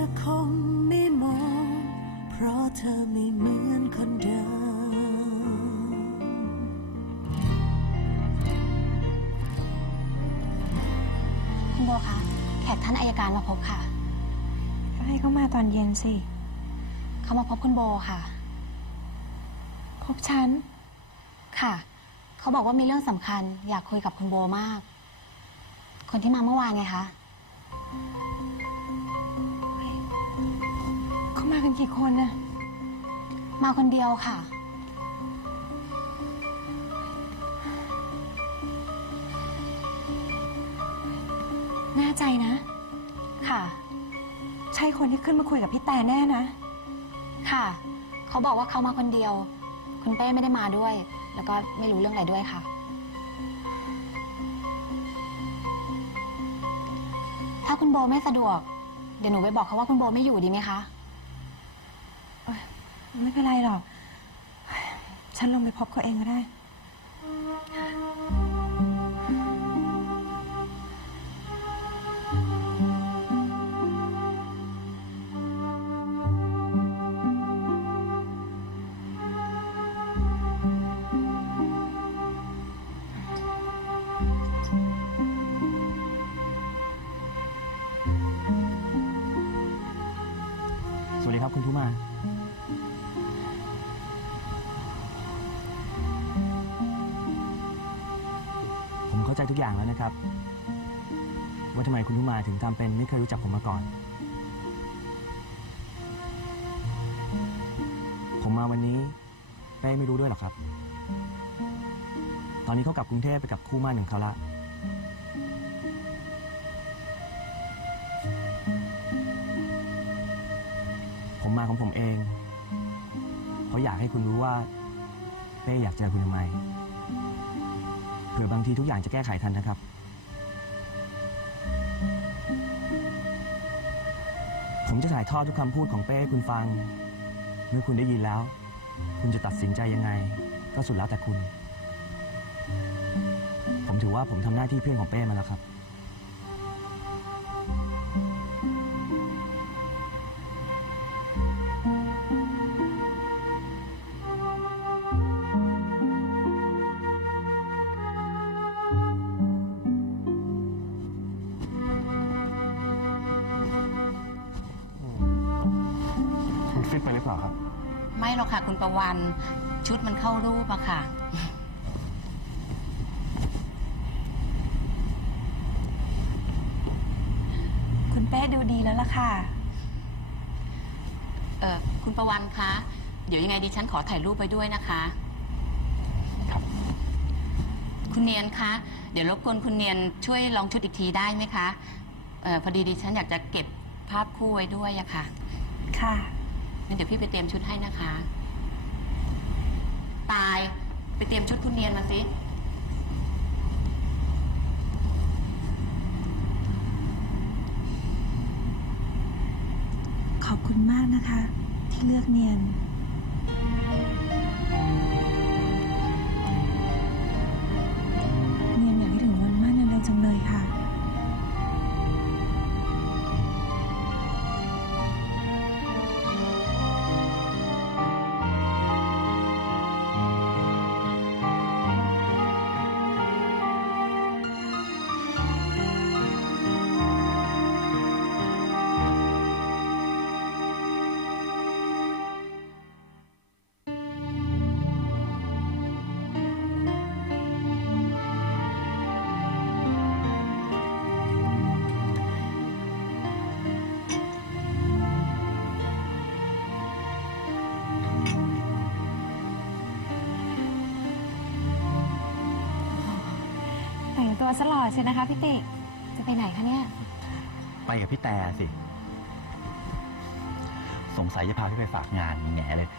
ธอคงไม่มอง เพราะเธอไม่เหมือนคนเดิม คุณโบคะแขกท่านอายการมาพบค่ะ ก็ให้เขามาตอนเย็นสิ เขามาพบคุณโบค่ะ พบฉัน ค่ะ เขาบอกว่ามีเรื่องสำคัญ อยากคุยกับคุณโบมาก คนที่มาเมื่อวานไงคะ มากันกี่คนน่ะมาคนเดียวค่ะ แน่ใจนะ ค่ะ ใช่คนที่ขึ้นมาคุยกับพี่แต่แน่นะ ค่ะ เขาบอกว่าเขามาคนเดียว คุณเป้ไม่ได้มาด้วย แล้วก็ไม่รู้เรื่องอะไรด้วยค่ะ ถ้าคุณโบไม่สะดวก เดี๋ยวหนูไปบอกเขาว่าคุณโบไม่อยู่ดีไหมคะ ไม่เป็นไรหรอก ฉันลงไปพบเขาเองก็ได้ ใจทุกอย่างแล้วนะครับ ว่าทำไมคุณทุมาถึงทำเป็นไม่เคยรู้จักผมมาก่อน ผมมาวันนี้เป้ไม่รู้ด้วยหรอกครับ ตอนนี้เขากลับกรุงเทพไปกับคู่หมั่นของเขาละผมมาของผมเองเพราะอยากให้คุณรู้ว่าเป้อยากเจอคุณทำไม ผื่อบางทีทุกอย่างจะแก้ไขทันนะครับ ผมจะถ่ายทอดทุกคำพูดของเป้ให้คุณฟัง เมื่อคุณได้ยินแล้ว คุณจะตัดสินใจยังไง ก็สุดแล้วแต่คุณ ผมถือว่าผมทำหน้าที่เพื่อนของเป้มาแล้วครับ ปหรือเปล่าครับ ไม่หรอกค่ะคุณประวันชุดมันเข้ารูปอะค่ะ คุณเป้ดูดีแล้วล่ะค่ะ เออคุณประวันคะ เดี๋ยวยังไงดิฉันขอถ่ายรูปไปด้วยนะคะ ครับ คุณเนียนคะ เดี๋ยวรบกวนคุณเนียนช่วยลองชุดอีกทีได้ไหมคะ เออพอดีดิฉันอยากจะเก็บภาพคู่ไว้ด้วยอะค่ะ ค่ะ งั้นเดี๋ยวพี่ไปเตรียมชุดให้นะคะ ตายไปเตรียมชุดคุณเนียนมาสิขอบคุณมากนะคะ ที่เลือกเนียน แต่งตัวสลอดใช่นะคะพี่ติกจะไปไหนคะเนี่ย ไปกับพี่แต่สิ สงสัยจะพาพี่ไปฝากงานแง่เลย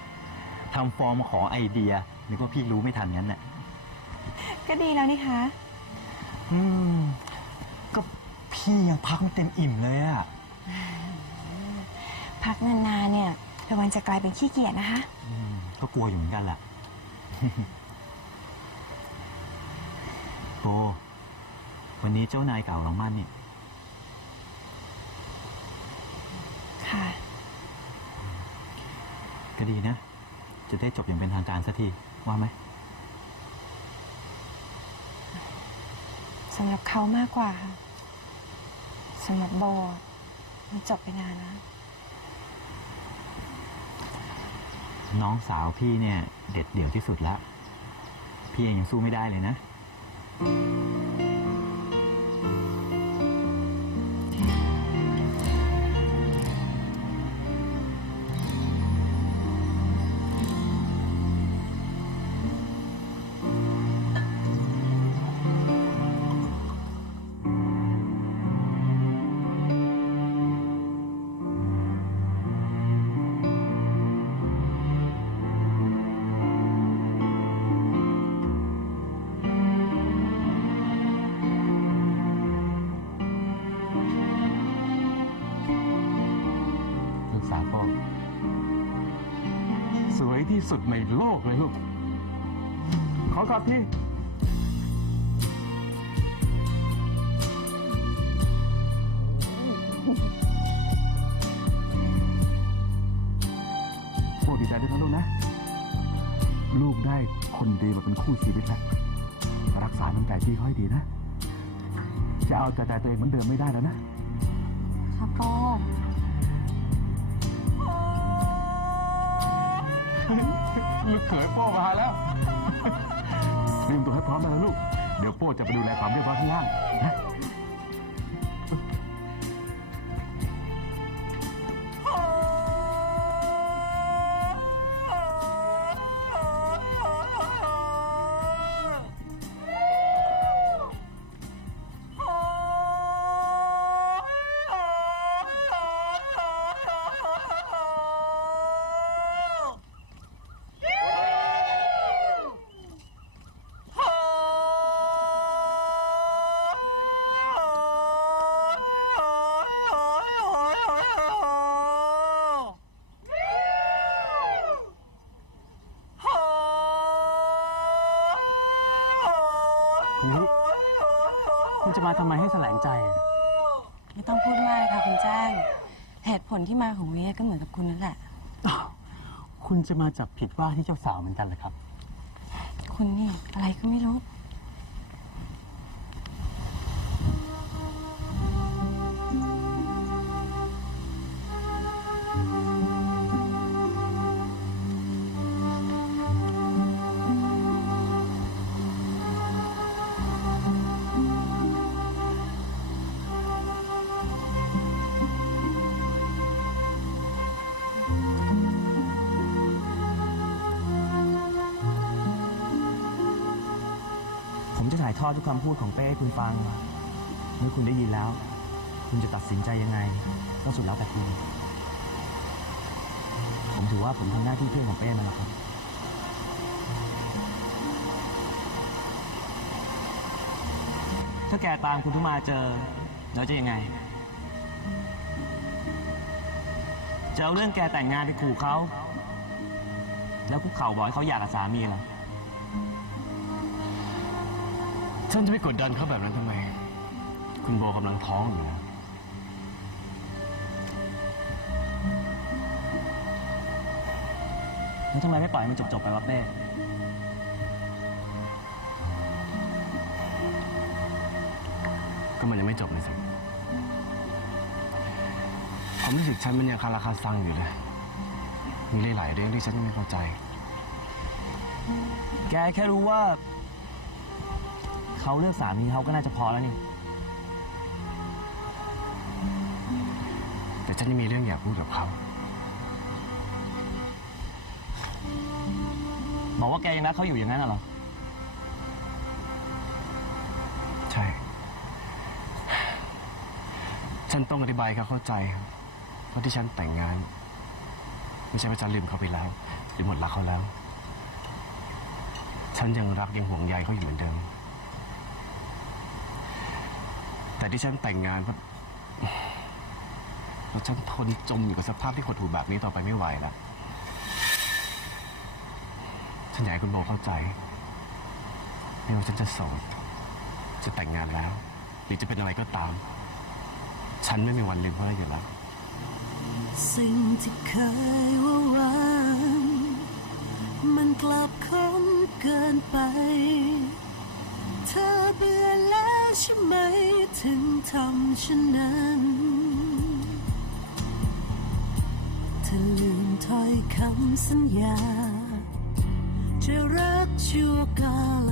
ทำฟอร์มขอไอเดียนึกว่าพี่รู้ไม่ทันงั้นน่ะก็ดีแล้วนี่คะอืมก็พี่ยังพักไม่เต็มอิ่มเลยอะพักนานๆเนี่ยเดี๋ยววันจะกลายเป็นขี้เกียจนะคะ อืมก็กลัวอยู่เหมือนกันแหละ โบ วันนี้เจ้านายเก่าเรามั่นเนี่ยคค่ะ ก็ดีนะ จะได้จบอย่างเป็นทางการสักที ว่าไหมสำหรับเขามากกว่าค่ะสำหรับโบอะมันจบไปนานแล้ว น้องสาวพี่เนี่ย เด็ดเดี่ยวที่สุดละ พี่เองยังสู้ไม่ได้เลยนะ ที่สุดในโลกเลยลูก ขอกอดพี่โอ้ดีใจด้วยนะลูกนะ ลูกได้คนดีมาเป็นคู่ชีวิตแล้วรักษาน้ำใจพี่ค่อยดีนะ จะเอาแต่ใจตัวเองเหมือนเดิมไม่ได้แล้วนะ เขยโป้มาแล้วเตรียมตัวให้พร้อมแล้วนะลูก เดี๋ยวโป้จะไปดูแลความเรียบร้อยข้างล่างนะ มาทำไมให้แสลงใจอะไม่ต้องพูดมากค่ะคุณแจ้ง เหตุผลที่มาของวิก็เหมือนกับคุณนั่นแหละ อ้าวคุณจะมาจับผิดว่าที่เจ้าสาวเหมือนกันเลยครับ คุณนี่อะไรก็ไม่รู้ จะถ่ายทอดทุกคำพูดของเป้ให้คุณฟังเมื่อคุณได้ยินแล้ว คุณจะตัดสินใจยังไง ก็สุดแล้วแต่คุณ ผมถือว่าผมทำหน้าที่เพื่อนของเป้มาแล้วครับ ถ้าแกตามคุณทุมาเจอ แล้วจะยังไง จะเอาเรื่องแกแต่งงานไปขู่เขา แล้วคุกเข่าบอกให้เขาอยากกับสามีเหรอ ฉันจะไปกดดันเขาแบบนั้นทำไม คุณโบกำลังท้องอยู่นะ แล้วทำไมไม่ปล่อยให้มันจบๆไปวะเป้ก็มันยังไม่จบเลยสิความรู้สึกฉันมันยังคาราคาซังอยู่เลย มีหลายๆเรื่องที่ฉันไม่เข้าใจ แกแค่รู้ว่า เขาเลือกสามีเขาก็น่าจะพอแล้วนี่ แต่ฉันยังมีเรื่องอยากพูดกับเขา บอกว่าแกยังรักเขาอยู่อย่างนั้นน่ะเหรอ ใช่ ฉันต้องอธิบายเขาเข้าใจว่าที่ฉันแต่งงาน ไม่ใช่ว่าฉันลืมเขาไปแล้ว หรือหมดรักเขาแล้ว ฉันยังรักยังห่วงใยเขาอยู่เหมือนเดิม แต่ที่ฉันแต่งงานเพราะฉันทนจมอยู่กับสภาพที่หดหู่แบบนี้ต่อไปไม่ไหวแล้ว ฉันอยากให้คุณโบเข้าใจไม่ว่าฉันจะโสดจะแต่งงานแล้ว หรือจะเป็นอะไรก็ตาม ฉันไม่มีวันลืมเขาได้อยู่แล้วสสิ่งที่เคยว่าหวานมันกลับคมเกินไป เธอเบื่อแล้ว ใช่ไหมถึงทำเช่นนั้นเธอลืมถ้อยคำสัญญา จะรักชั่วกาล